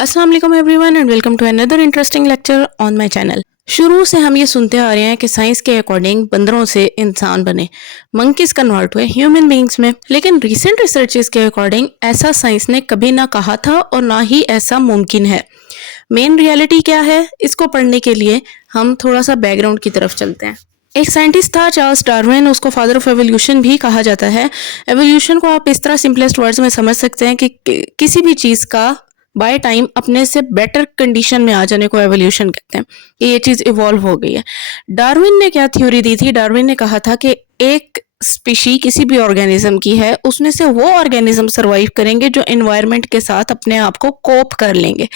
अस्सलाम वालेकुम everyone and welcome to another interesting lecture on my channel. शुरू से हम ये सुनते आ रहे हैं कि साइंस के अकॉर्डिंग बंदरों से इंसान बने, मंकीज कन्वर्ट हुए ह्यूमन बींग्स में। लेकिन रिसेंट रिसर्चेस के अकॉर्डिंग ऐसा साइंस ने कभी ना कहा था और ना ही ऐसा मुमकिन है। मेन रियलिटी क्या है, इसको पढ़ने के लिए हम थोड़ा सा बैकग्राउंड की तरफ चलते हैं। एक साइंटिस्ट था चार्ल्स डार्विन, उसको फादर ऑफ एवोल्यूशन भी कहा जाता है। एवोल्यूशन को आप इस तरह सिंपलेस्ट वर्ड्स में समझ सकते हैं कि किसी भी चीज का बाय टाइम अपने से बेटर कंडीशन में आ जाने को एवोल्यूशन कहते हैं, कि ये चीज इवॉल्व हो गई है। डार्विन ने क्या थ्योरी दी थी? डार्विन ने कहा था कि एक स्पीशी किसी भी ऑर्गेनिज्म की है, उसमें से वो ऑर्गेनिज्म सरवाइव करेंगे जो एनवायरनमेंट के साथ अपने आप को कोप कर लेंगे,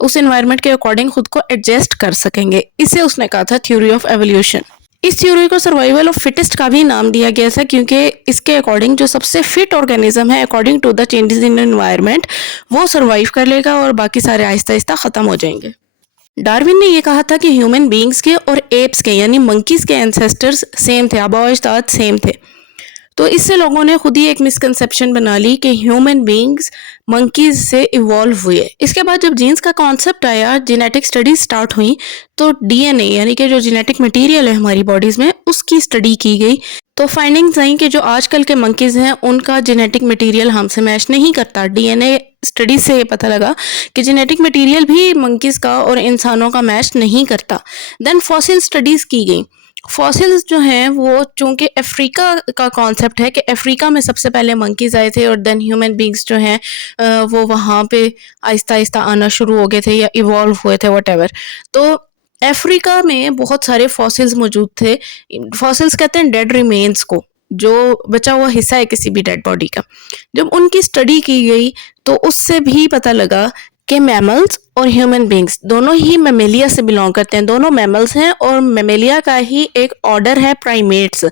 उस एनवायरनमेंट के अकॉर्डिंग खुद को एडजस्ट कर सकेंगे। इसे उसने कहा था थ्योरी ऑफ एवोल्यूशन। इस थ्योरी को सर्वाइवल ऑफ फिटेस्ट का भी नाम दिया गया था, क्योंकि इसके अकॉर्डिंग जो सबसे फिट ऑर्गेनिज्म है according to the changes in environment वो सर्वाइव कर लेगा और बाकी सारे आहिस्ता आहिस्ता खत्म हो जाएंगे। डार्विन ने ये कहा था कि ह्यूमन बींग्स के और एप्स के यानी मंकीज के एंसेस्टर्स सेम थे, आबा अजदाद सेम थे। तो इससे लोगों ने खुद ही एक मिसकंसेप्शन बना ली कि ह्यूमन बींग्स मंकीज से इवॉल्व हुए। इसके बाद जब जीन्स का कॉन्सेप्ट आया, जेनेटिक स्टडीज स्टार्ट हुई, तो डीएनए यानी कि जो जेनेटिक मटेरियल है हमारी बॉडीज में उसकी स्टडी की गई। तो फाइंडिंग्स आई कि जो आजकल के मंकीज हैं उनका जेनेटिक मटेरियल हमसे मैच नहीं करता। डीएनए स्टडी से ये पता लगा कि जेनेटिक मटेरियल भी मंकीज का और इंसानों का मैच नहीं करता। देन फॉसिल स्टडीज की गई। फॉसिल्स जो हैं वो चूंकि अफ्रीका का कॉन्सेप्ट है कि अफ्रीका में सबसे पहले मंकीज आए थे और देन ह्यूमन बींग्स जो हैं वो वहाँ पे आहिस्ता आहिस्ता आना शुरू हो गए थे या इवॉल्व हुए थे व्हाटएवर। तो अफ्रीका में बहुत सारे फॉसिल्स मौजूद थे। फॉसिल्स कहते हैं डेड रिमेन्स को, जो बचा हुआ हिस्सा है किसी भी डेड बॉडी का। जब उनकी स्टडी की गई तो उससे भी पता लगा कि मैमल्स और ह्यूमन बींग्स दोनों ही मेमेलिया से बिलोंग करते हैं, दोनों मैमल्स हैं और मेमेलिया का ही एक ऑर्डर है प्राइमेट्स,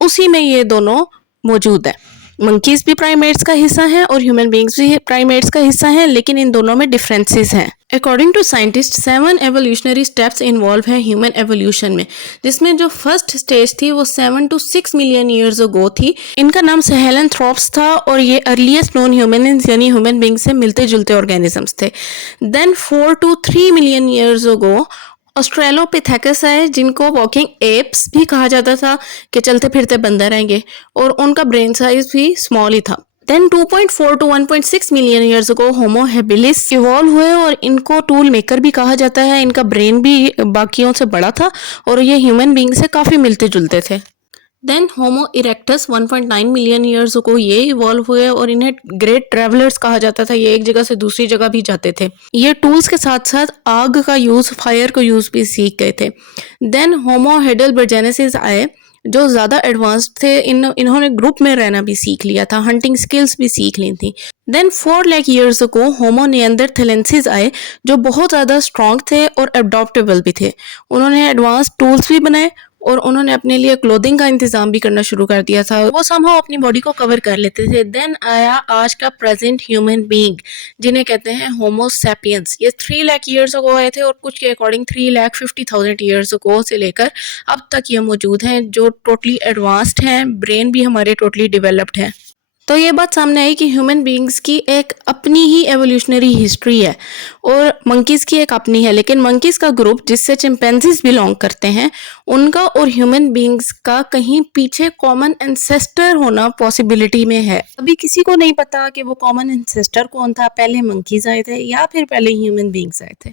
उसी में ये दोनों मौजूद है। मंकीज भी प्राइमेट्स का हिस्सा है और ह्यूमन बींग्स भी प्राइमेट्स का हिस्सा है, लेकिन इन दोनों में डिफरेंसेस हैं। According to scientist 7 evolutionary steps involve हैं ह्यूमन एवोल्यूशन में, जिसमें जो फर्स्ट स्टेज थी वो 7 to 6 मिलियन ईयर्स अगो थी। इनका नाम सहेलेंथ्रोप्स था और ये अर्लीस्ट नोन ह्यूमनिन्स यानी ह्यूमन बींग से मिलते जुलते ऑर्गेनिजम्स थे। Then 4 to 3 million years ago Australopithecus आए, जिनको वॉकिंग एप्स भी कहा जाता था कि चलते फिरते बंदर आएंगे, और उनका ब्रेन साइज भी स्मॉल ही था। देन 2.4 to 1.6 मिलियन ईयर्स को होमो हेबिलिस इवॉल्व हुए और इनको टूल मेकर भी कहा जाता है। इनका ब्रेन भी बाकियों से बड़ा था और ये ह्यूमन बींग से काफ़ी मिलते जुलते थे। देन होमो इरेक्टस 1.9 मिलियन ईयर्स को ये इवॉल्व हुए और इन्हें ग्रेट ट्रैवलर्स कहा जाता था। ये एक जगह से दूसरी जगह भी जाते थे। ये टूल्स के साथ साथ आग का यूज़, फायर का यूज़ भी सीख गए थे। देन होमो हेडेलबर्जेनेसिस आए जो ज़्यादा एडवांस्ड थे। इन्होंने ग्रुप में रहना भी सीख लिया था, हंटिंग स्किल्स भी सीख ली थी। देन 4 लाख ईयर्स को होमो निएंडरथैलेंसिस आए जो बहुत ज़्यादा स्ट्रॉन्ग थे और अडॉप्टेबल भी थे। उन्होंने एडवांस टूल्स भी बनाए और उन्होंने अपने लिए क्लोथिंग का इंतजाम भी करना शुरू कर दिया था। वो समहाउ अपनी बॉडी को कवर कर लेते थे। देन आया आज का प्रेजेंट ह्यूमन बीइंग, जिन्हें कहते हैं होमो सैपियंस। ये 3 लाख ईयर्स अगो आए थे और कुछ के अकॉर्डिंग 3,50,000 ईयर्स अगो से लेकर अब तक ये मौजूद हैं, जो टोटली एडवांस्ड हैं। ब्रेन भी हमारे टोटली डेवलप्ड है। तो ये बात सामने आई कि ह्यूमन बीइंग्स की एक अपनी ही एवोल्यूशनरी हिस्ट्री है और मंकीज़ की एक अपनी है। लेकिन मंकीज़ का ग्रुप जिससे चिंपैंजीज बिलोंग करते हैं, उनका और ह्यूमन बीइंग्स का कहीं पीछे कॉमन एंसेस्टर होना पॉसिबिलिटी में है। अभी किसी को नहीं पता कि वो कॉमन एंसेस्टर कौन था, पहले मंकीज़ आए थे या फिर पहले ह्यूमन बीइंग्स आए थे।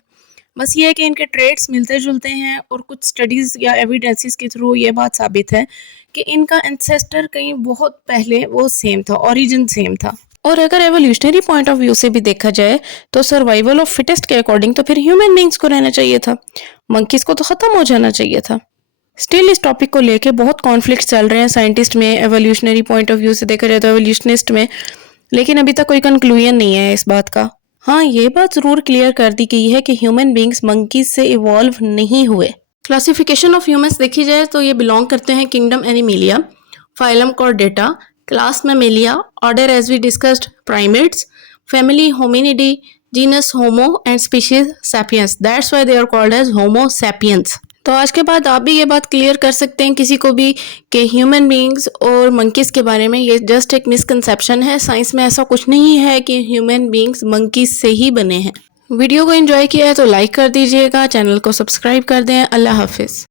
बस ये है कि इनके ट्रेड्स मिलते जुलते हैं और कुछ स्टडीज़ या एविडेंसेस के थ्रू ये बात साबित है कि इनका एंसेस्टर कहीं बहुत पहले वो सेम था, ओरिजिन सेम था। और अगर एवोल्यूशनरी पॉइंट ऑफ व्यू से भी देखा जाए तो सर्वाइवल ऑफ फिटेस्ट के अकॉर्डिंग तो फिर ह्यूमन बींग्स को रहना चाहिए था, मंकीज को तो खत्म हो जाना चाहिए था। स्टिल इस टॉपिक को लेके बहुत कॉन्फ्लिक्ट चल रहे हैं साइंटिस्ट में, एवोल्यूशनरी पॉइंट ऑफ व्यू से देखा जाए तो एवोल्यूशनिस्ट में, लेकिन अभी तक कोई कंक्लूजन नहीं है इस बात का। हाँ, ये बात जरूर क्लियर कर दी गई है कि ह्यूमन बींग्स मंकीज से इवॉल्व नहीं हुए। क्लासिफिकेशन ऑफ ह्यूमंस देखी जाए तो ये बिलोंग करते हैं kingdom Animalia, phylum Chordata, class Mammalia, order as we discussed primates, family Hominidae, genus Homo and species sapiens. That's why they are called as Homo sapiens. तो आज के बाद आप भी ये बात क्लियर कर सकते हैं किसी को भी कि ह्यूमन बींग्स और मंकीज के बारे में ये जस्ट एक मिसकंसेप्शन है। साइंस में ऐसा कुछ नहीं है कि ह्यूमन बींग्स मंकीज से ही बने हैं। वीडियो को एंजॉय किया है तो लाइक कर दीजिएगा, चैनल को सब्सक्राइब कर दें। अल्लाह हाफिज़।